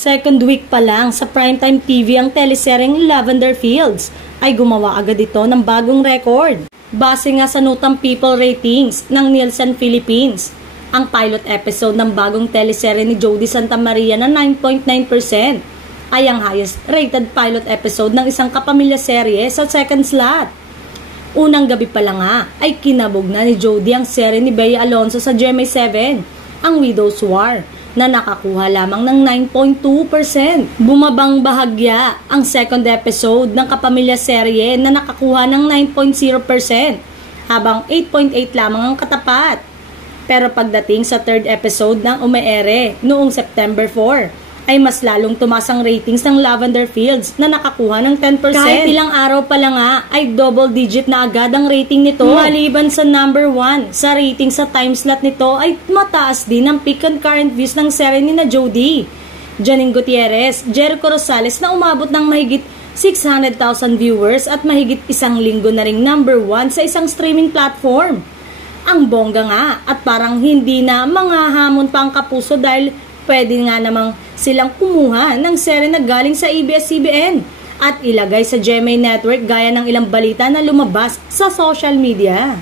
Second week pa lang sa primetime TV ang teleseryeng Lavender Fields ay gumawa agad ito ng bagong record. Base nga sa Notang People ratings ng Nielsen Philippines, ang pilot episode ng bagong teleserye ni Jody Santa Maria na 9.9% ay ang highest rated pilot episode ng isang kapamilya serye sa second slot. Unang gabi pa lang nga ay kinabog na ni Jody ang serye ni Bea Alonzo sa GMA7, ang Widow's War, na nakakuha lamang ng 9.2%. Bumabang bahagya ang second episode ng kapamilya serye na nakakuha ng 9.0%, habang 8.8 lamang ang katapat. Pero pagdating sa third episode ng umeere noong September 4, ay mas lalong tumaas ang ratings ng Lavender Fields na nakakuha ng 10%. Kahit ilang araw pa lang nga ay double digit na agad ang rating nito. Maliban sa number 1, sa rating sa time slot nito ay mataas din ang peak and current views ng serye ni na Jody, Janine Gutierrez, Jericho Rosales na umabot ng mahigit 600,000 viewers at mahigit isang linggo na ring number 1 sa isang streaming platform. Ang bongga nga at parang hindi na mga hamon pa ang kapuso dahil pwede nga namang silang kumuha ng serye na galing sa ABS-CBN at ilagay sa GMA Network gaya ng ilang balita na lumabas sa social media.